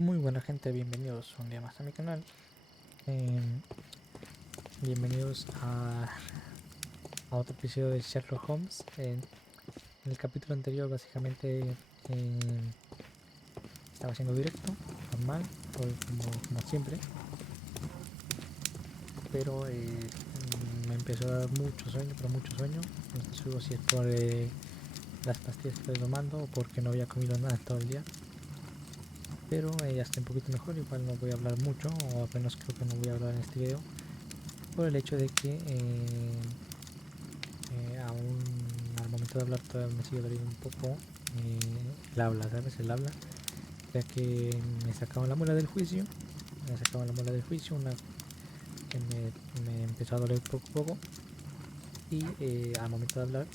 Muy buena gente, bienvenidos un día más a mi canal. Em, Bienvenidos a otro episodio de Sherlock Holmes. En el capítulo anterior básicamente estaba haciendo directo, normal, como siempre. Pero me empezó a dar mucho sueño, pero mucho sueño. No estoy seguro si es por las pastillas que estoy tomando o porque no había comido nada en todo el día. Pero ya estoy un poquito mejor, igual no voy a hablar mucho, o al menos creo que no voy a hablar en este video. Por el hecho de que aún al momento de hablar todavía me sigue doliendo un poco el habla, ¿sabes? El habla, ya que me sacaban la muela del juicio, una que me empezó a doler poco a poco y al momento de hablar,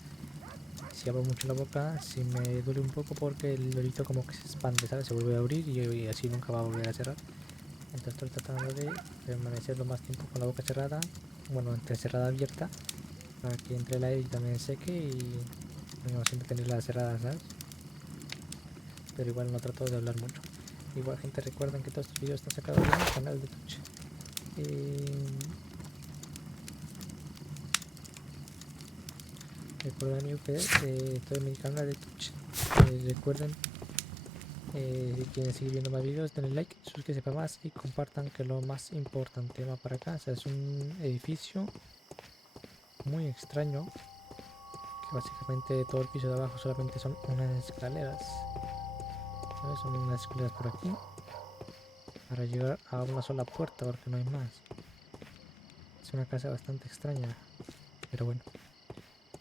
si abro mucho la boca, sí me duele un poco porque el dolito como que se expande, ¿sabes? Se vuelve a abrir y así nunca va a volver a cerrar. Entonces estoy tratando de permanecer lo más tiempo con la boca cerrada, bueno, entre cerrada y abierta, para que entre el aire y también seque y no siempre tenerla cerrada, ¿sabes? Pero igual no trato de hablar mucho. Igual gente, recuerden que todos estos videos están sacados de mi canal de Twitch. Recuerden amigos que estoy en mi canal de Twitch. Recuerden, si quieren seguir viendo más videos, denle like, suscríbanse para más y compartan, que lo más importante va para acá. O sea, es un edificio muy extraño, que básicamente todo el piso de abajo solamente son unas escaleras, ¿sabes? Son unas escaleras por aquí para llegar a una sola puerta porque no hay más. Es una casa bastante extraña, pero bueno.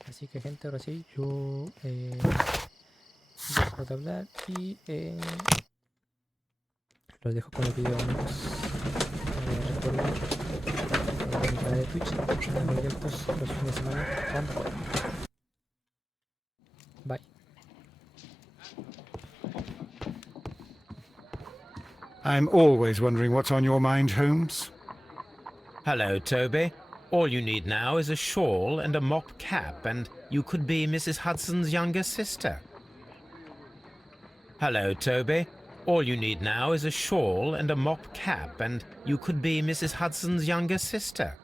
Así que gente, ahora sí, yo dejo de hablar y los dejo con el video, amigos. Recuerden mi canal de Twitch, hago directos los fines de semana cuando pueda. Bye. I'm always wondering what's on your mind, Holmes. Hello, Toby. All you need now is a shawl and a mop cap, and you could be Mrs. Hudson's younger sister. Hello, Toby. All you need now is a shawl and a mop cap, and you could be Mrs. Hudson's younger sister.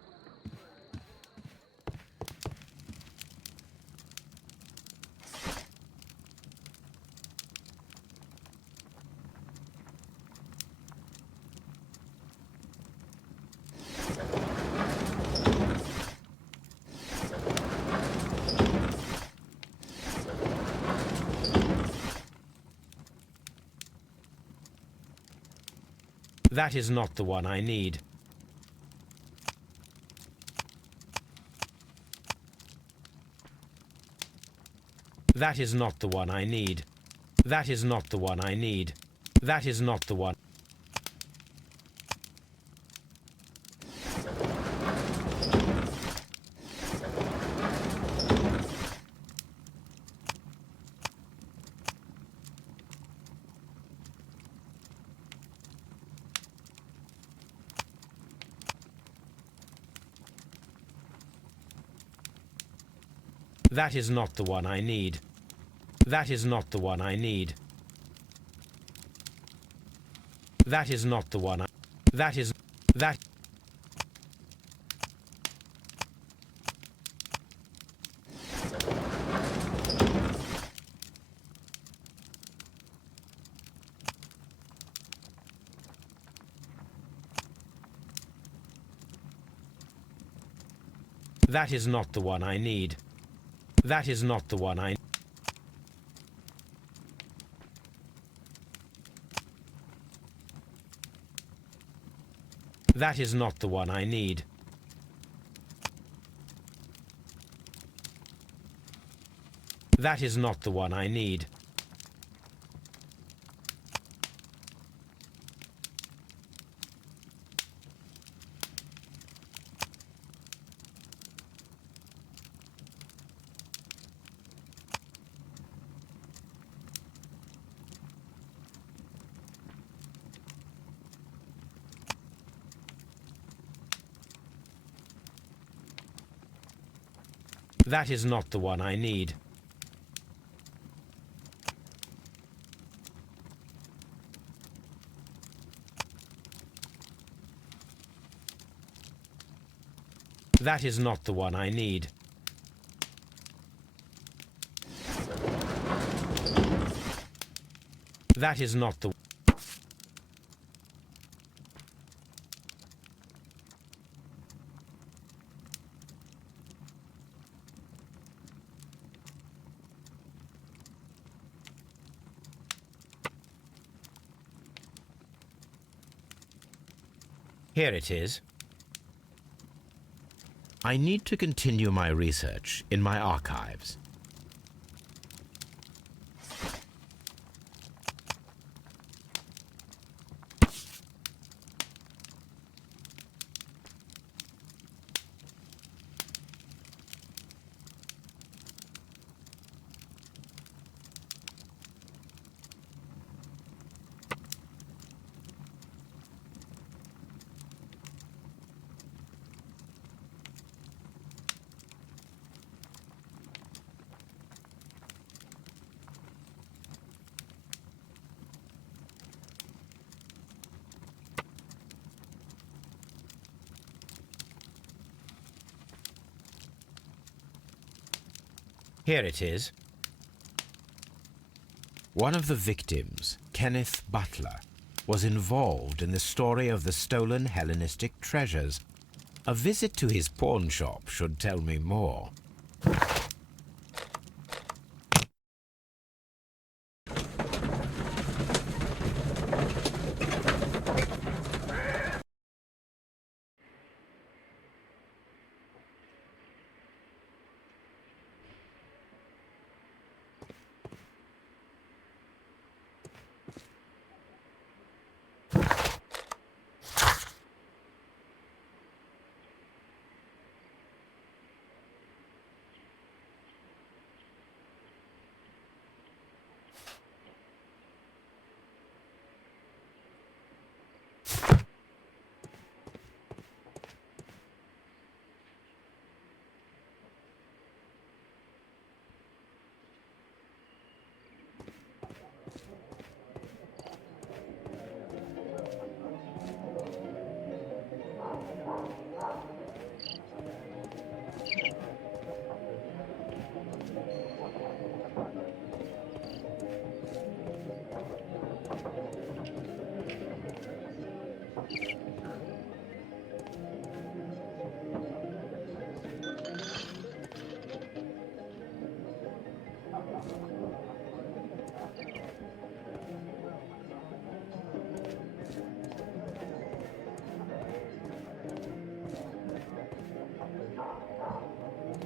That is not the one I need. That is not the one I need. That is not the one I need. That is not the one. That is not the one I need. That is not the one I need. That is not the one I... That is... That... That is not the one I need. That is not the one I... That is not the one I need. That is not the one I need. That is not the one I need. That is not the one I need. That is not the... Here it is. I need to continue my research in my archives. Here it is. One of the victims, Kenneth Butler, was involved in the story of the stolen Hellenistic treasures. A visit to his pawn shop should tell me more.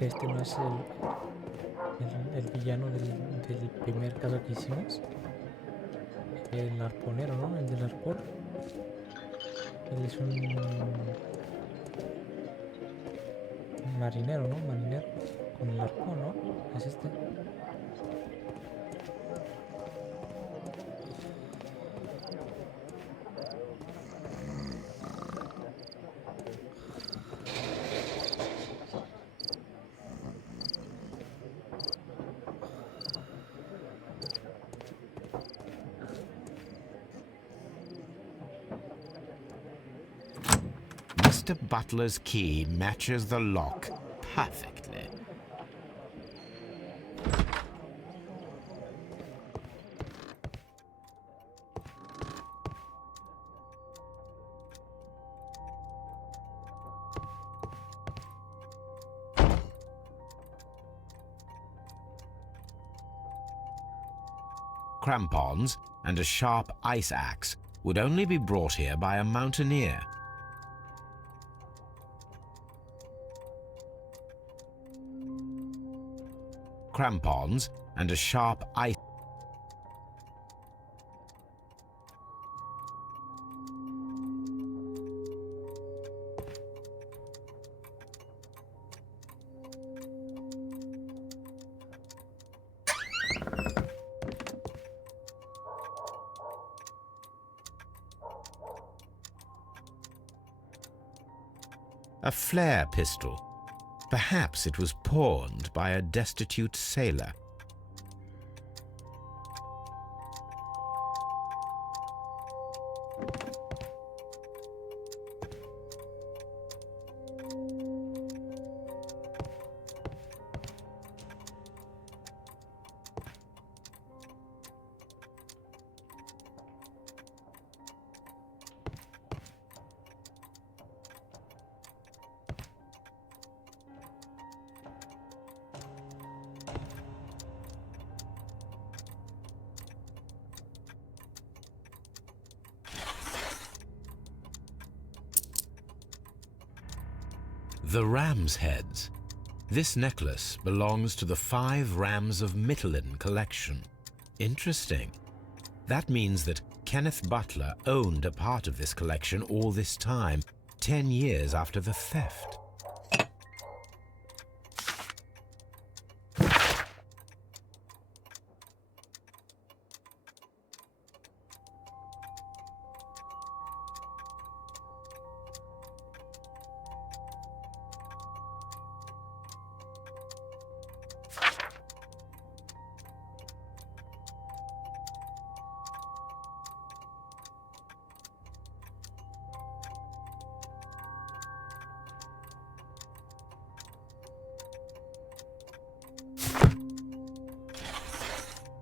Este no es el villano del primer caso que hicimos. El arponero, ¿no? El del arpón. Él es un marinero, ¿no? Marinero con el arpón, ¿no? Es este. Mr. Butler's key matches the lock perfectly. Crampons and a sharp ice axe would only be brought here by a mountaineer. Crampons and a sharp ice. A flare pistol. Perhaps it was pawned by a destitute sailor. The ram's heads. This necklace belongs to the 5 Rams of Mittelin collection. Interesting. That means that Kenneth Butler owned a part of this collection all this time, 10 years after the theft.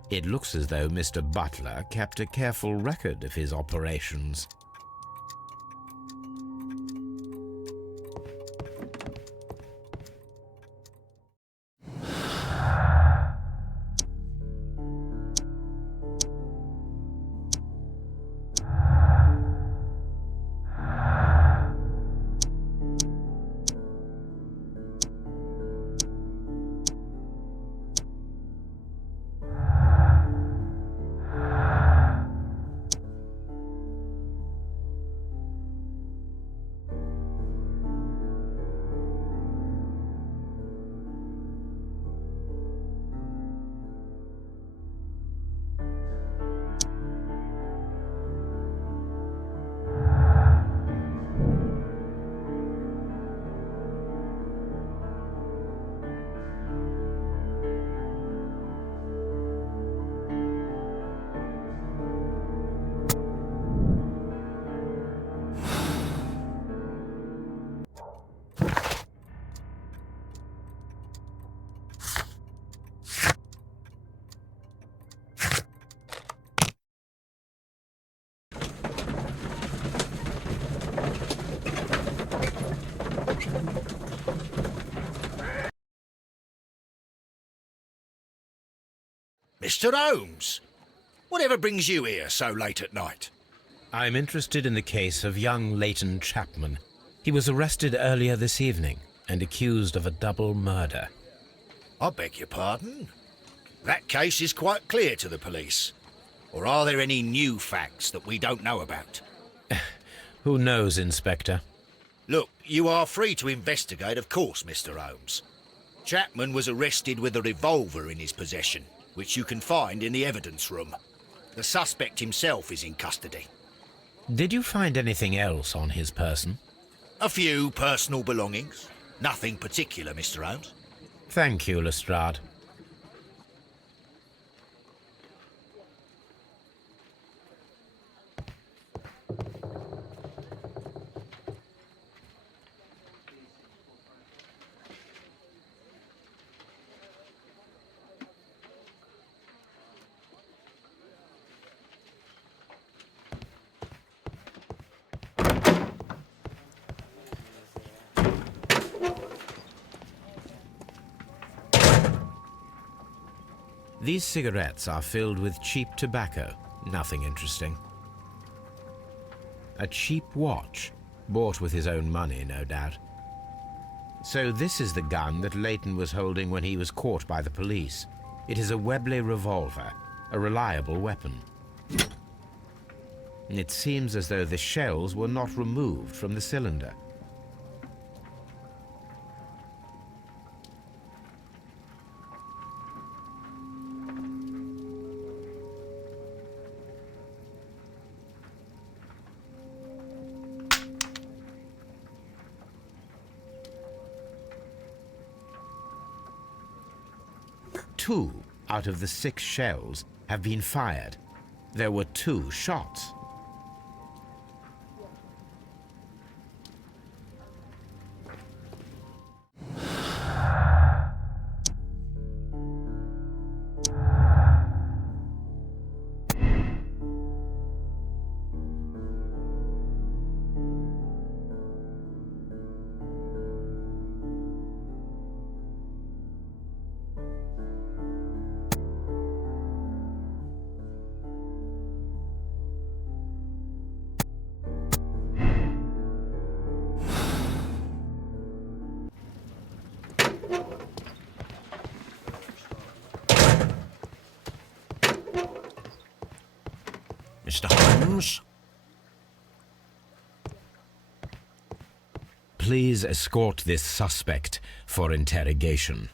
It looks as though Mr. Butler kept a careful record of his operations. Mr. Holmes, whatever brings you here so late at night? I'm interested in the case of young Leighton Chapman. He was arrested earlier this evening and accused of a double murder. I beg your pardon? That case is quite clear to the police. Or are there any new facts that we don't know about? Who knows, Inspector? Look, you are free to investigate, of course, Mr. Holmes. Chapman was arrested with a revolver in his possession, which you can find in the evidence room. The suspect himself is in custody. Did you find anything else on his person? A few personal belongings. Nothing particular, Mr. Holmes. Thank you, Lestrade. These cigarettes are filled with cheap tobacco. Nothing interesting. A cheap watch, bought with his own money, no doubt. So this is the gun that Leighton was holding when he was caught by the police. It is a Webley revolver, a reliable weapon. It seems as though the shells were not removed from the cylinder. Two out of the 6 shells have been fired. There were 2 shots. Mr. Holmes. Please escort this suspect for interrogation.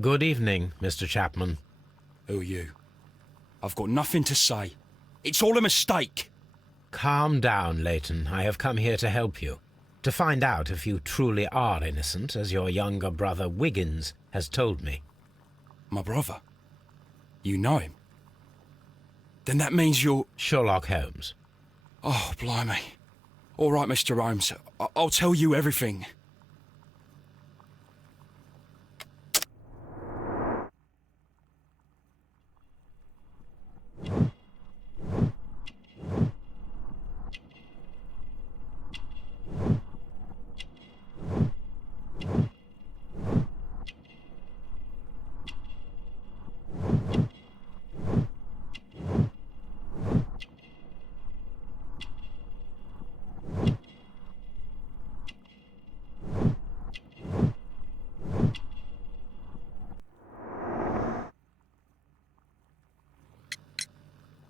Good evening, Mr. Chapman. Who are you? I've got nothing to say. It's all a mistake. Calm down, Leighton. I have come here to help you. To find out if you truly are innocent, as your younger brother Wiggins has told me. My brother? You know him? Then that means you're... Sherlock Holmes. Oh, blimey. All right, Mr. Holmes. I'll tell you everything.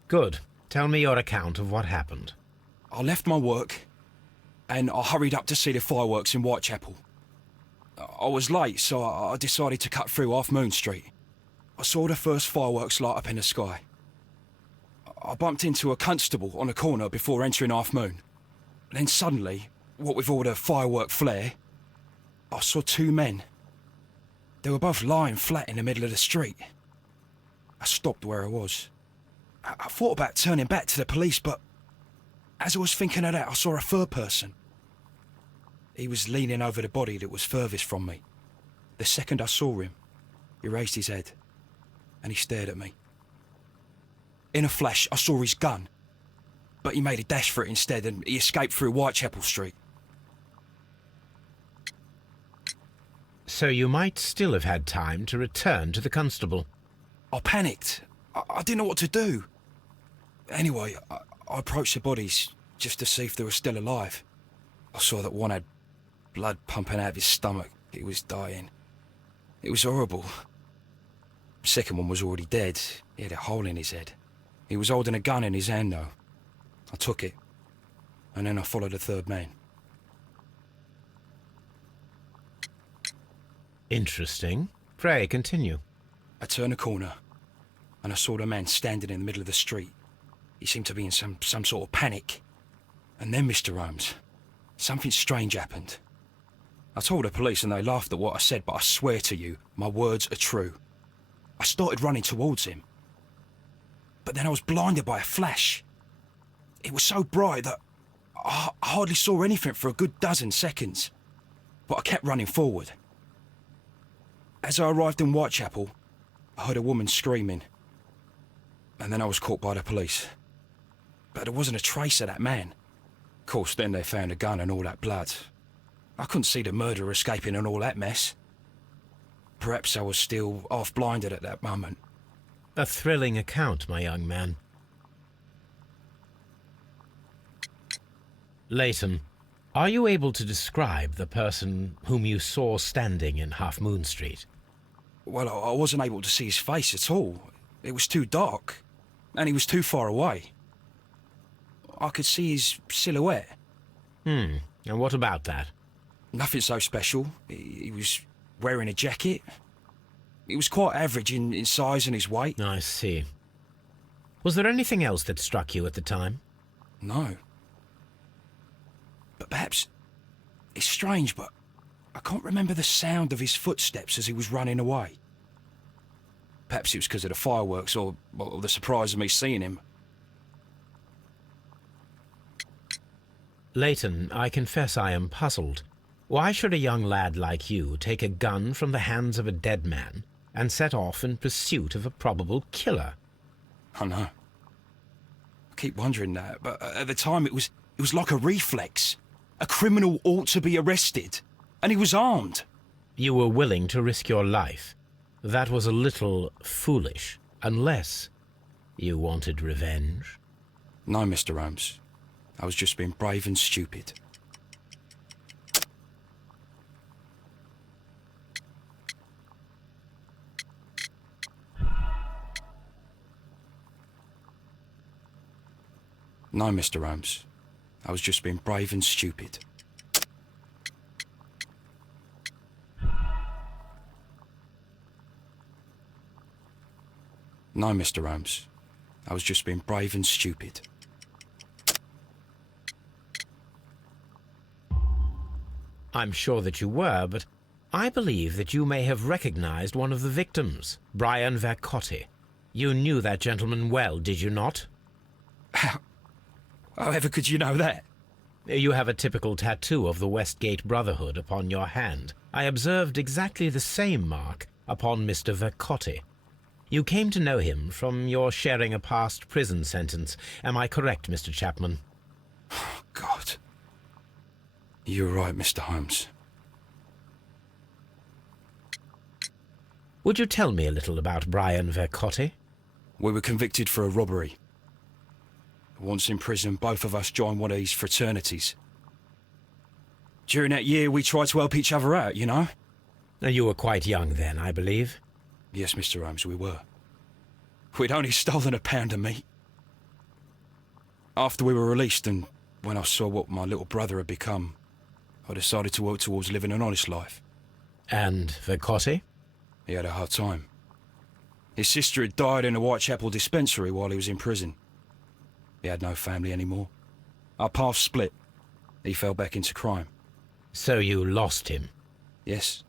Good. Tell me your account of what happened. I left my work and I hurried up to see the fireworks in Whitechapel. I was late, so I decided to cut through Half Moon Street. I saw the first fireworks light up in the sky. I bumped into a constable on a corner before entering Half Moon. Then suddenly, what with all the firework flare, I saw two men. They were both lying flat in the middle of the street. I stopped where I was. I thought about turning back to the police, but as I was thinking of that, I saw a third person. He was leaning over the body that was furthest from me. The second I saw him, he raised his head and he stared at me. In a flash, I saw his gun, but he made a dash for it instead and he escaped through Whitechapel Street. So you might still have had time to return to the constable. I panicked. I didn't know what to do. Anyway, I approached the bodies just to see if they were still alive. I saw that one had blood pumping out of his stomach. He was dying. It was horrible. The second one was already dead. He had a hole in his head. He was holding a gun in his hand, though. I took it, and then I followed the third man. Interesting. Pray, continue. I turned a corner, and I saw the man standing in the middle of the street. He seemed to be in some sort of panic. And then, Mr. Holmes, something strange happened. I told the police and they laughed at what I said, but I swear to you, my words are true. I started running towards him. But then I was blinded by a flash. It was so bright that I hardly saw anything for a good dozen seconds. But I kept running forward. As I arrived in Whitechapel, I heard a woman screaming. And then I was caught by the police. But there wasn't a trace of that man. Of course, then they found a gun and all that blood. I couldn't see the murderer escaping and all that mess. Perhaps I was still half-blinded at that moment. A thrilling account, my young man. Leighton, are you able to describe the person whom you saw standing in Half Moon Street? Well, I wasn't able to see his face at all. It was too dark, and he was too far away. I could see his silhouette. And what about that? Nothing so special. He was wearing a jacket. He was quite average in size and his weight. I see. Was there anything else that struck you at the time? No. But perhaps it's strange, but I can't remember the sound of his footsteps as he was running away. Perhaps it was because of the fireworks or the surprise of me seeing him. Leighton, I confess I am puzzled. Why should a young lad like you take a gun from the hands of a dead man and set off in pursuit of a probable killer? I know. I keep wondering that, but at the time it was like a reflex. A criminal ought to be arrested, and he was armed. You were willing to risk your life. That was a little foolish, unless you wanted revenge. No, Mr. Holmes. I was just being brave and stupid. No, Mr. Holmes. I was just being brave and stupid. No, Mr. Holmes. I was just being brave and stupid. I'm sure that you were, but I believe that you may have recognized one of the victims, Brian Vercotti. You knew that gentleman well, did you not? However could you know that? You have a typical tattoo of the Westgate Brotherhood upon your hand. I observed exactly the same mark upon Mr. Vercotti. You came to know him from your sharing a past prison sentence. Am I correct, Mr. Chapman? Oh, God. You're right, Mr. Holmes. Would you tell me a little about Brian Vercotti? We were convicted for a robbery. Once in prison, both of us joined one of these fraternities. During that year, we tried to help each other out, you know? You were quite young then, I believe. Yes, Mr. Holmes, we were. We'd only stolen a pound of meat. After we were released, and when I saw what my little brother had become, I decided to work towards living an honest life. And Vercotti? He had a hard time. His sister had died in a Whitechapel dispensary while he was in prison. He had no family anymore. Our paths split. He fell back into crime. So you lost him? Yes.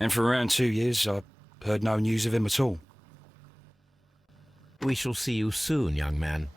And for around 2 years, I heard no news of him at all. We shall see you soon, young man.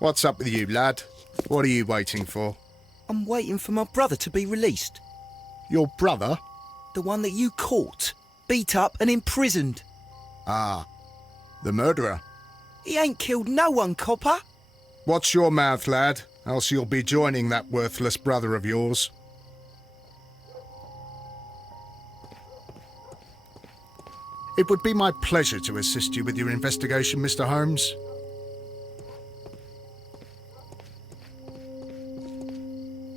What's up with you, lad? What are you waiting for? I'm waiting for my brother to be released. Your brother? The one that you caught, beat up and imprisoned. Ah, the murderer. He ain't killed no one, copper. Watch your mouth, lad, else you'll be joining that worthless brother of yours. It would be my pleasure to assist you with your investigation, Mr. Holmes.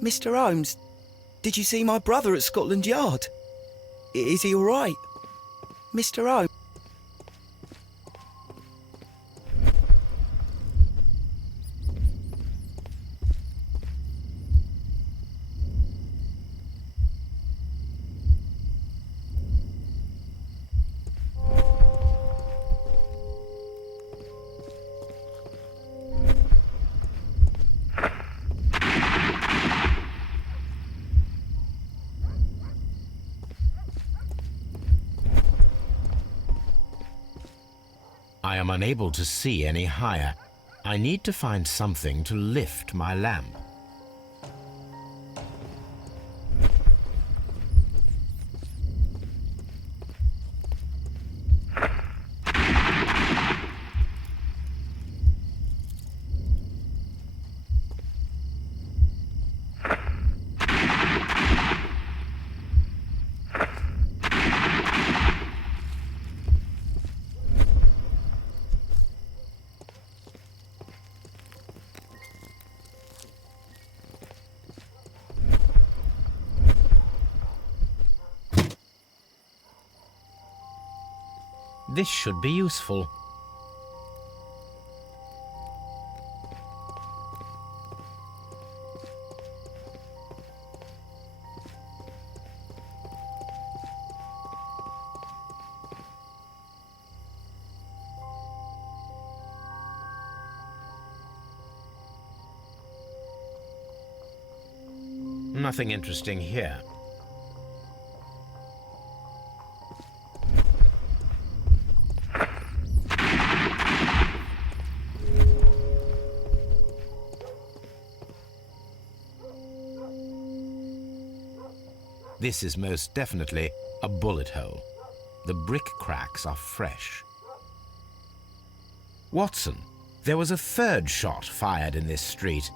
Mr. Holmes, did you see my brother at Scotland Yard? Is he all right? Mr. Holmes? I am unable to see any higher. I need to find something to lift my lamp. This should be useful. Nothing interesting here. This is most definitely a bullet hole. The brick cracks are fresh. Watson, there was a third shot fired in this street.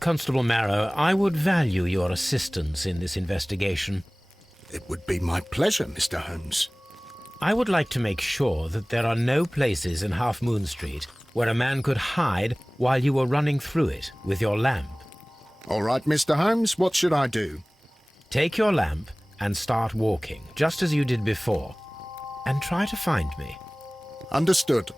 Constable Marrow, I would value your assistance in this investigation. It would be my pleasure, Mr. Holmes. I would like to make sure that there are no places in Half Moon Street where a man could hide while you were running through it with your lamp. All right, Mr. Holmes, what should I do? Take your lamp and start walking, just as you did before, and try to find me. Understood.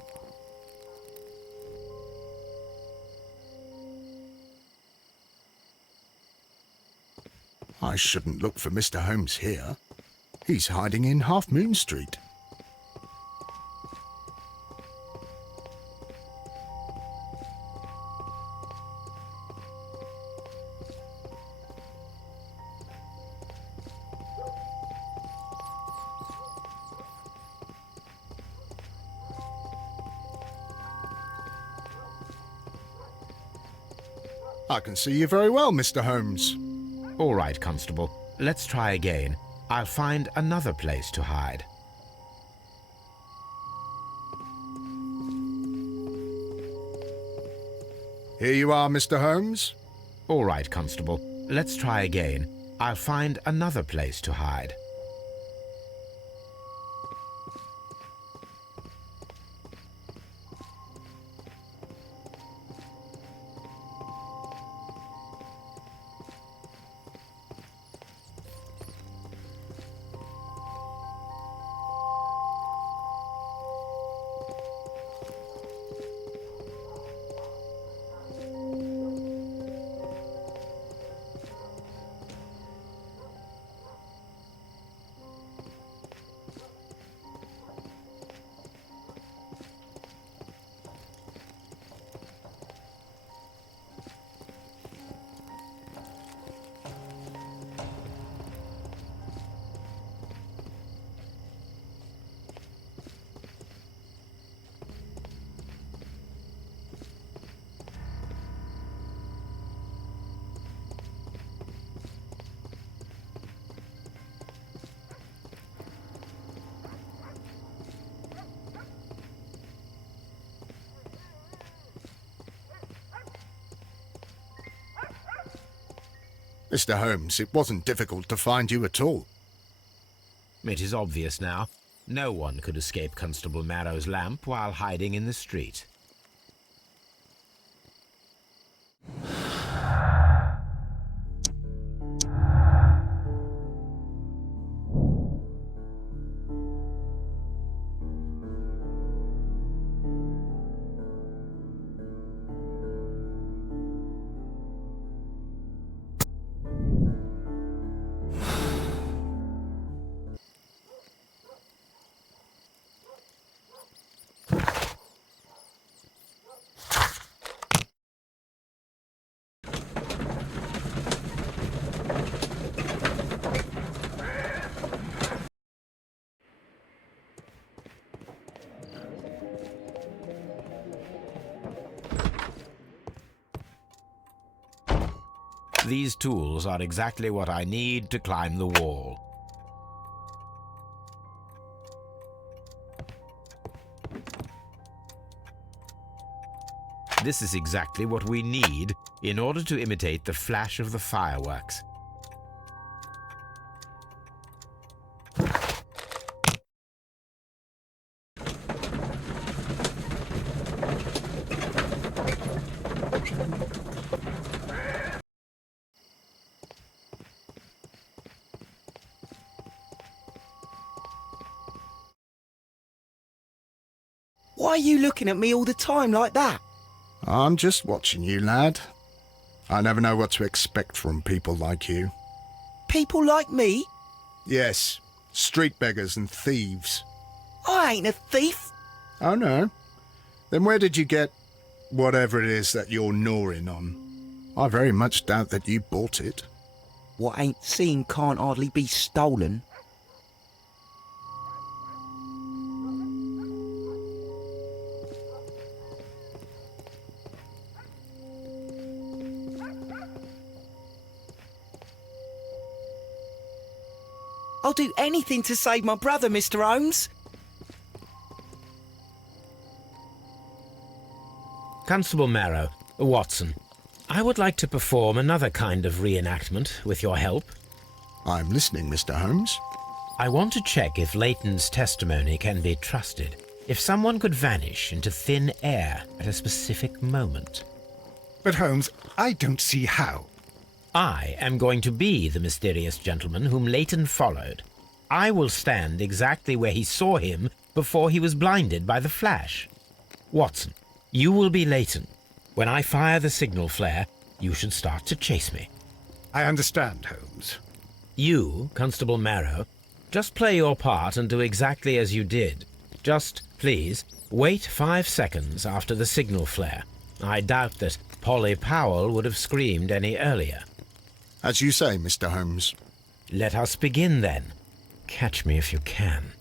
I shouldn't look for Mr. Holmes here. He's hiding in Half Moon Street. I can see you very well, Mr. Holmes. All right, Constable. Let's try again. I'll find another place to hide. Here you are, Mr. Holmes. All right, Constable. Let's try again. I'll find another place to hide. Mr. Holmes, it wasn't difficult to find you at all. It is obvious now. No one could escape Constable Marrow's lamp while hiding in the street. These tools are exactly what I need to climb the wall. This is exactly what we need in order to imitate the flash of the fireworks. Why are you looking at me all the time like that? I'm just watching you, lad. I never know what to expect from people like you. People like me? Yes, street beggars and thieves. I ain't a thief. Oh, no? Then where did you get whatever it is that you're gnawing on? I very much doubt that you bought it. What ain't seen can't hardly be stolen. I'll do anything to save my brother, Mr. Holmes. Constable Marrow, Watson, I would like to perform another kind of reenactment with your help. I'm listening, Mr. Holmes. I want to check if Leighton's testimony can be trusted. If someone could vanish into thin air at a specific moment. But Holmes, I don't see how. I am going to be the mysterious gentleman whom Leighton followed. I will stand exactly where he saw him before he was blinded by the flash. Watson, you will be Leighton. When I fire the signal flare, you should start to chase me. I understand, Holmes. You, Constable Marrow, just play your part and do exactly as you did. Just, please, wait 5 seconds after the signal flare. I doubt that Polly Powell would have screamed any earlier. As you say, Mr. Holmes. Let us begin then. Catch me if you can.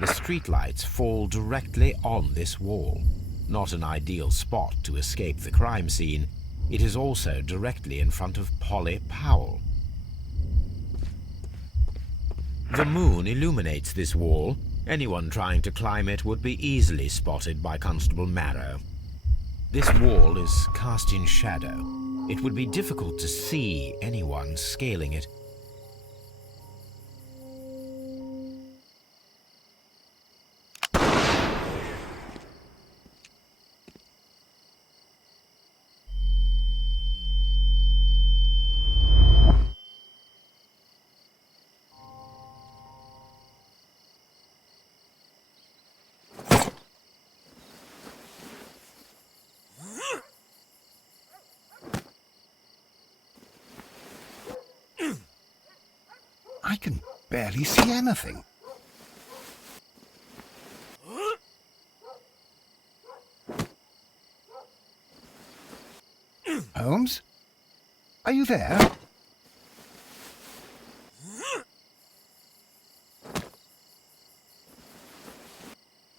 The streetlights fall directly on this wall. Not an ideal spot to escape the crime scene, it is also directly in front of Polly Powell. The moon illuminates this wall. Anyone trying to climb it would be easily spotted by Constable Marrow. This wall is cast in shadow. It would be difficult to see anyone scaling it. I can barely see anything. Holmes? Are you there?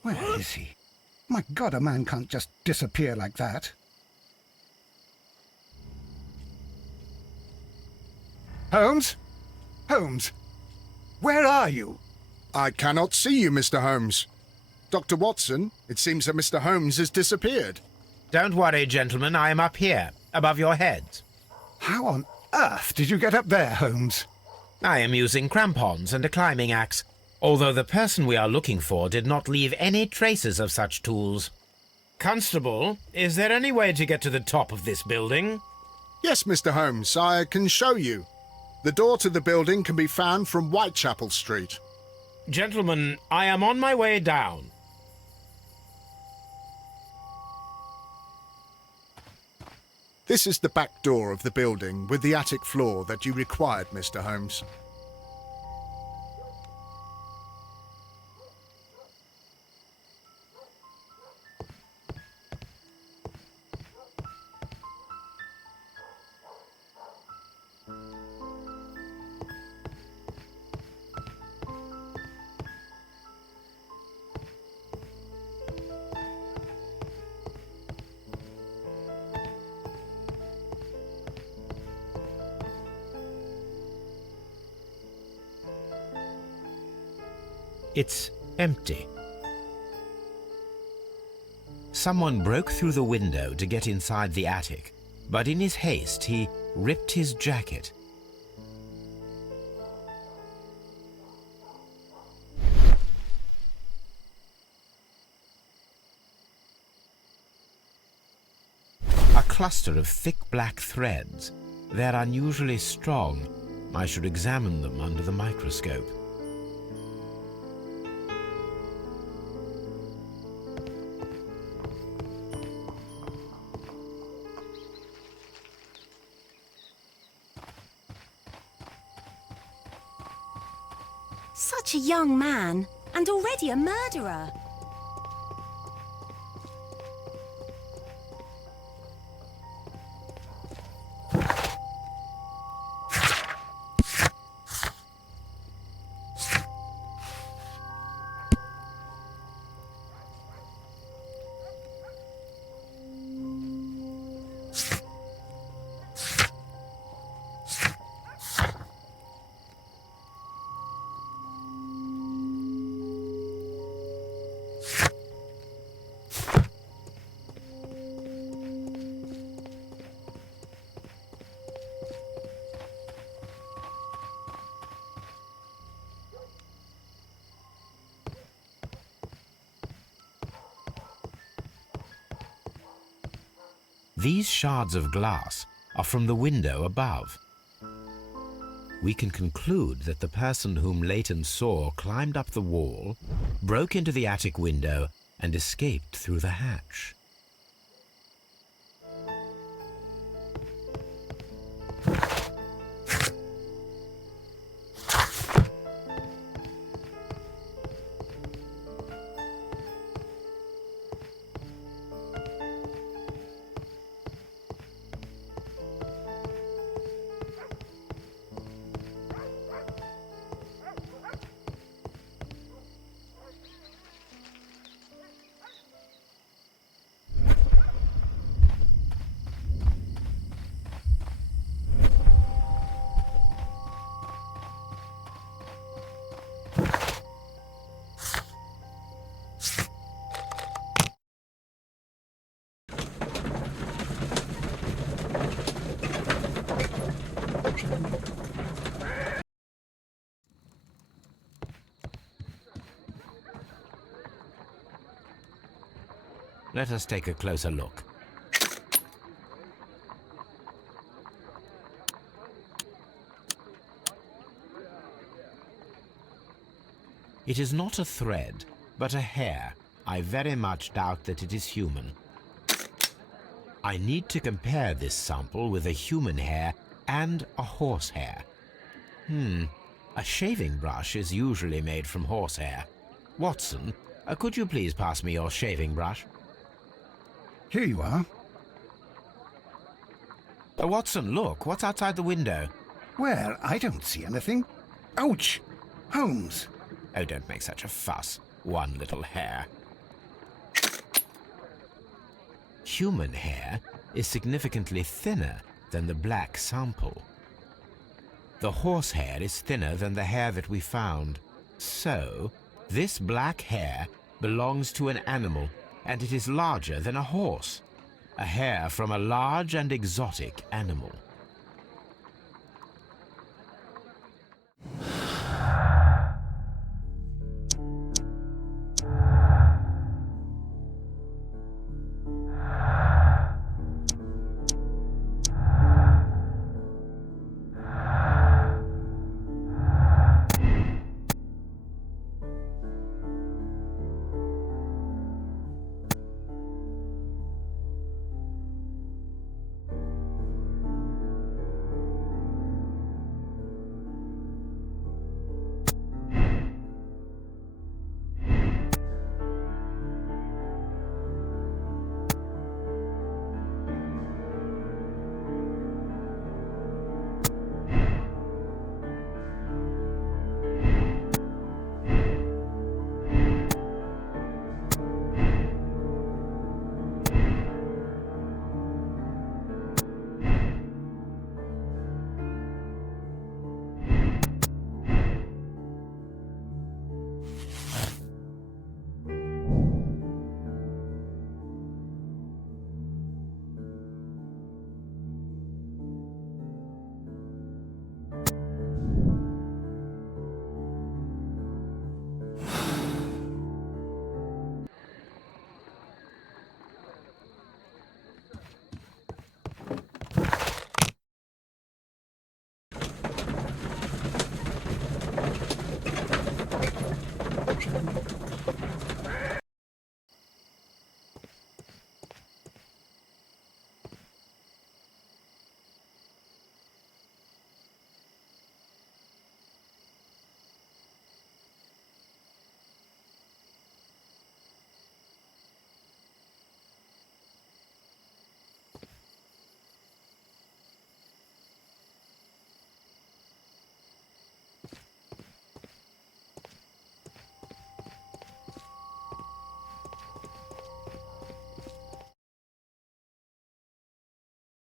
Where is he? My God, a man can't just disappear like that. Holmes? Holmes? Where are you? I cannot see you, Mr. Holmes. Dr. Watson, it seems that Mr. Holmes has disappeared. Don't worry, gentlemen, I am up here, above your heads. How on earth did you get up there, Holmes? I am using crampons and a climbing axe, although the person we are looking for did not leave any traces of such tools. Constable, is there any way to get to the top of this building? Yes, Mr. Holmes, I can show you. The door to the building can be found from Whitechapel Street. Gentlemen, I am on my way down. This is the back door of the building with the attic floor that you required, Mr. Holmes. It's empty. Someone broke through the window to get inside the attic, but in his haste he ripped his jacket. A cluster of thick black threads. They're unusually strong. I should examine them under the microscope. Such a young man, and already a murderer. These shards of glass are from the window above. We can conclude that the person whom Leighton saw climbed up the wall, broke into the attic window, and escaped through the hatch. Let us take a closer look. It is not a thread, but a hair. I very much doubt that it is human. I need to compare this sample with a human hair and a horse hair. A shaving brush is usually made from horsehair. Watson, could you please pass me your shaving brush? Here you are. Watson, look, what's outside the window? Well, I don't see anything. Ouch! Holmes! Oh, don't make such a fuss. One little hair. Human hair is significantly thinner than the black sample. The horsehair is thinner than the hair that we found. So, this black hair belongs to an animal, and it is larger than a horse. A hair from a large and exotic animal.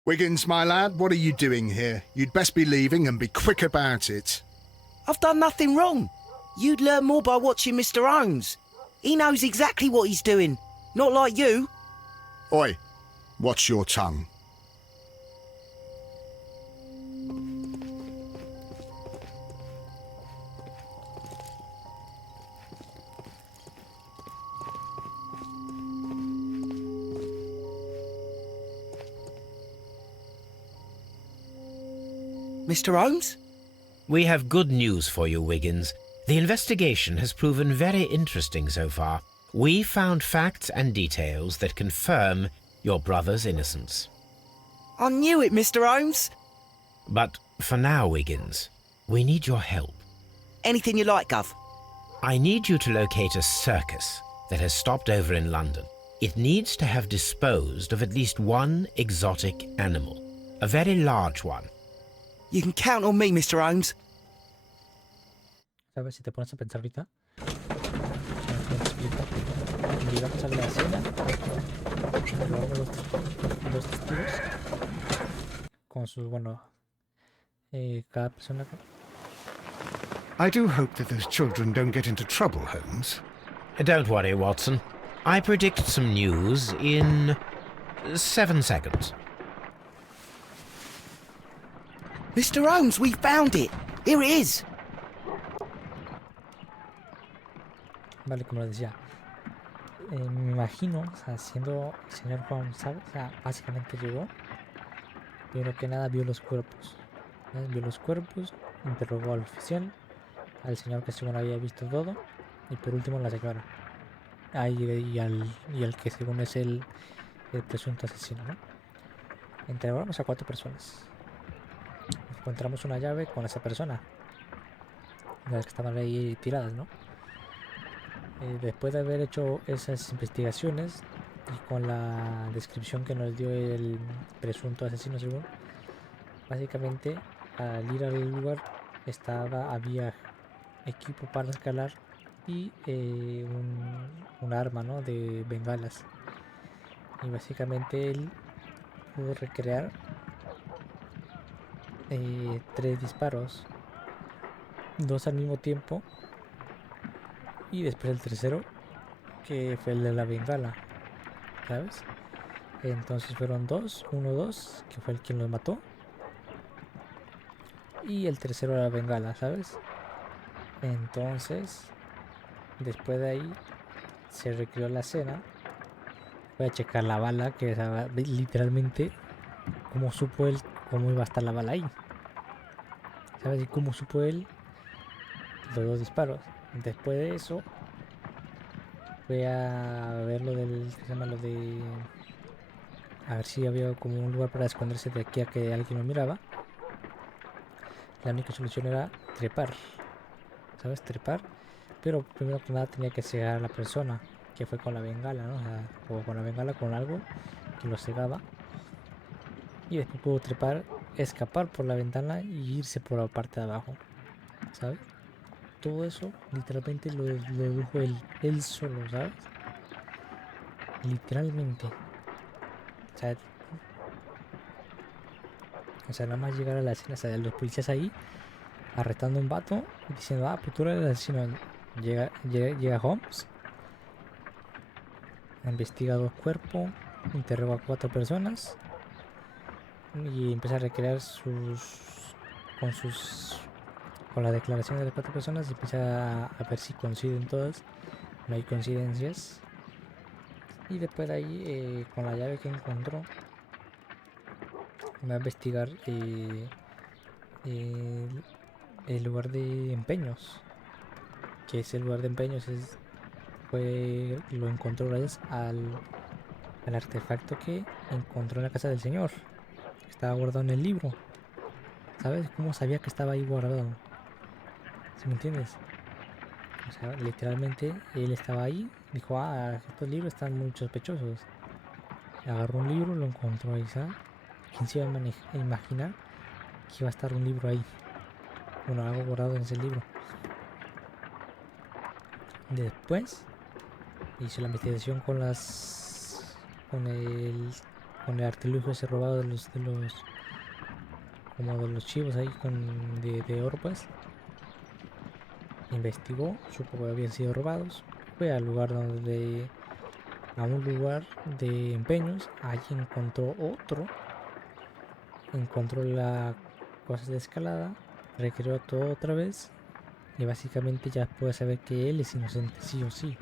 Wiggins, my lad, what are you doing here? You'd best be leaving and be quick about it. I've done nothing wrong. You'd learn more by watching Mr. Holmes. He knows exactly what he's doing. Not like you. Oi, watch your tongue. Mr. Holmes? We have good news for you, Wiggins. The investigation has proven very interesting so far. We found facts and details that confirm your brother's innocence. I knew it, Mr. Holmes. But for now, Wiggins, we need your help. Anything you like, Gov. I need you to locate a circus that has stopped over in London. It needs to have disposed of at least one exotic animal, a very large one. You can count on me, Mr. Holmes. ¿Sabes? Si te pones a pensar ahorita, te explico. Llegamos a la escena, luego los testigos con sus, bueno, cada persona. I do hope that those children don't get into trouble, Holmes. Don't worry, Watson. I predict some news in 7 seconds. Mr. Holmes, we found it. Here it is. Vale, como les decía, me imagino, o sea, siendo el señor Holmes, ¿sabes? O sea, básicamente llegó, primero que nada vio los cuerpos, ¿sabes? Vio los cuerpos, interrogó al oficial, al señor que según había visto todo, y por último la señora. Y al que según es el presunto asesino, ¿no? Interrogamos a 4 personas. Encontramos una llave con esa persona, las que estaban ahí tiradas, ¿no? Después de haber hecho esas investigaciones y con la descripción que nos dio el presunto asesino según, básicamente al ir al lugar había equipo para escalar y un arma, ¿no? De bengalas, y básicamente él pudo recrear 3 disparos, 2 al mismo tiempo, y después el tercero, que fue el de la bengala, ¿sabes? Entonces fueron 2, 1, 2, que fue el quien los mató, y el tercero la bengala, ¿sabes? Entonces, después de ahí, se recreó la escena. Voy a checar la bala, que era literalmente, cómo supo él cómo iba a estar la bala ahí, ¿sabes? Y cómo supo él los 2 disparos. Después de eso, fue a ver lo del, ¿qué se llama? Lo de, a ver si había como un lugar para esconderse de aquí a que alguien lo miraba. La única solución era trepar, ¿sabes? Trepar, pero primero que nada tenía que cegar a la persona, que fue con la bengala, ¿no? O sea, o con la bengala, con algo que lo cegaba, y después pudo trepar, escapar por la ventana y irse por la parte de abajo, ¿sabes? Todo eso literalmente lo dedujo él solo, ¿sabes? Literalmente. O sea, nada más llegar a la escena, o sea, los policías ahí arrestando a un vato y diciendo, ah, pues tú eres el asesino. Llega Holmes, investiga 2 cuerpos, interroga a 4 personas y empieza a recrear con la declaración de las 4 personas, y empieza a ver si coinciden todas. No hay coincidencias, y después de ahí, con la llave que encontró, va a investigar el lugar de empeños, que ese lugar de empeños lo encontró gracias al artefacto que encontró en la casa del señor, que estaba guardado en el libro. ¿Sabes cómo sabía que estaba ahí guardado? ¿Sí me entiendes? O sea, literalmente él estaba ahí, dijo, ah, estos libros están muy sospechosos. Agarró un libro, lo encontró ahí, ¿sabes? ¿Quién se iba a imaginar que iba a estar un libro ahí? Bueno, algo guardado en ese libro. Después hizo la investigación con el artilugio ese robado de los como de los chivos ahí de oro, pues. Investigó, supo que habían sido robados, fue a un lugar de empeños, allí encontró las cosas de escalada, recreó todo otra vez, y básicamente ya puede saber que él es inocente, sí o sí,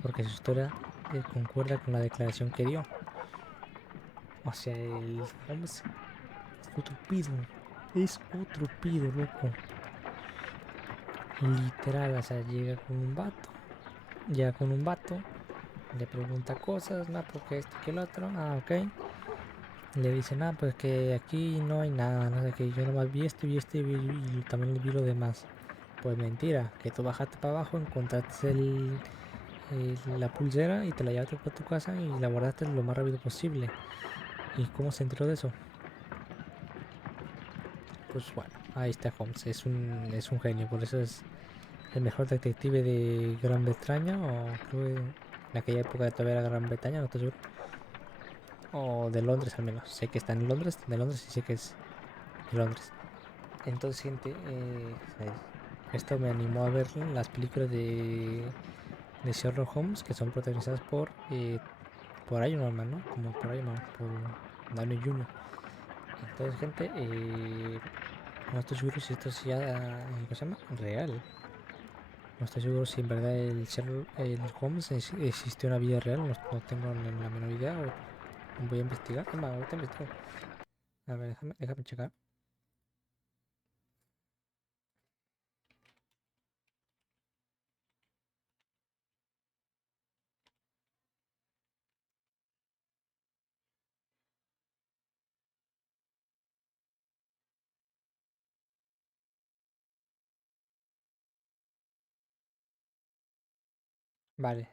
porque su historia concuerda con la declaración que dio. O sea, el Holmes estúpido, Es otro pido, loco. Literal, o sea, llega con un vato, le pregunta cosas, no, porque esto y que el otro, ok. Le dicen, pues que aquí no hay nada, no sé qué, yo nomás vi esto y esto y también vi lo demás. Pues mentira, que tú bajaste para abajo, encontraste la pulsera y te la llevaste para tu casa y la guardaste lo más rápido posible. ¿Y cómo se enteró de eso? Pues bueno, ahí está Holmes, es un genio, por eso es el mejor detective de Gran Bretaña, o creo que en aquella época todavía era Gran Bretaña, no estoy seguro. O de Londres al menos, sé que está en Londres, de Londres y sé que es de Londres. Entonces, gente, esto me animó a ver las películas de Sherlock Holmes, que son protagonizadas por Iron Man, ¿no? Como por Iron Man, por Downey Jr. Entonces, gente, no estoy seguro si esto sea, ¿cómo se llama? Real. No estoy seguro si en verdad el Holmes existió en la vida real, no tengo ni la menor idea. Voy a investigar. Es más, ahorita investigo. A ver, déjame checar. Vale,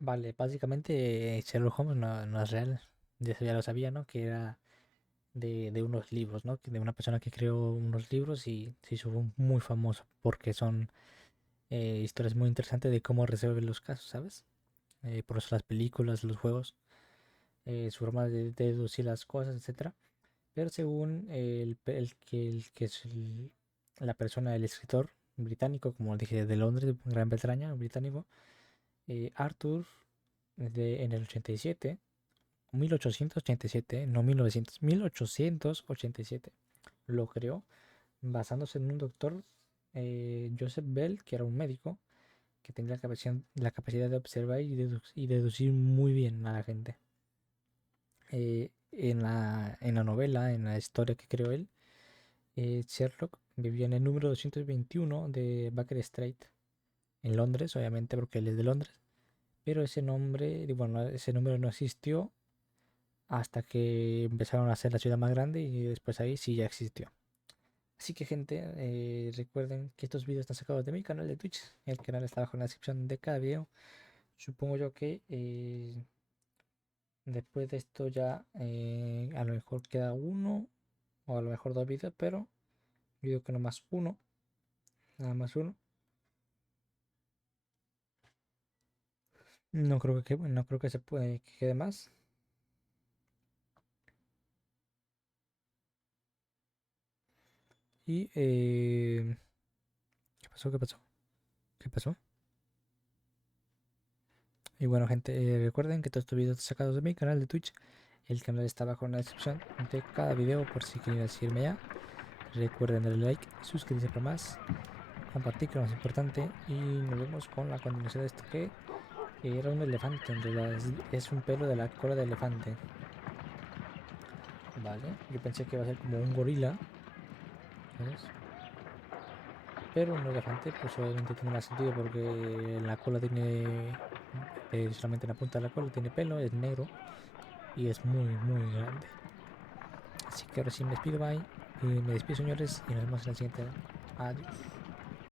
vale, básicamente Sherlock Holmes no es real. De eso ya lo sabía, ¿no? Que era de unos libros, ¿no? De una persona que creó unos libros y se hizo muy famoso porque son historias muy interesantes de cómo resuelven los casos, ¿sabes? Por eso las películas, los juegos, su forma de deducir las cosas, etcétera. Pero según el que es la persona, el escritor británico, como dije, de Londres, Gran Bretaña, británico, Arthur, en el 87, 1887, no 1900, 1887, lo creó basándose en un doctor, Joseph Bell, que era un médico que tenía la capacidad de observar y deducir muy bien a la gente. En la novela, en la historia que creó él, Sherlock vivía en el número 221 de Baker Street, en Londres, obviamente porque él es de Londres, pero ese número no existió hasta que empezaron a hacer la ciudad más grande y después ahí sí ya existió. Así que gente, recuerden que estos vídeos están sacados de mi canal de Twitch, el canal está abajo en la descripción de cada video. Supongo yo que después de esto ya a lo mejor queda uno o a lo mejor dos vídeos, pero yo digo que no más uno, nada más uno. No creo que se puede que quede más. Y ¿qué pasó? ¿Qué pasó? ¿Qué pasó? Y bueno, gente, recuerden que todos estos vídeos están sacados de mi canal de Twitch. El canal está abajo en la descripción de cada video por si quieren seguirme ya. Recuerden darle like, suscribirse para más, compartir que es lo más importante. Y nos vemos con la continuación de esto que era un elefante, en realidad es un pelo de la cola de elefante. Vale, yo pensé que iba a ser como un gorila, ¿sabes? Pero un elefante pues obviamente tiene más sentido porque la cola tiene, solamente en la punta de la cola tiene pelo, es negro y es muy grande. Así que ahora sí me despido, bye. Y me despido, señores, y nos vemos en la siguiente. Adiós.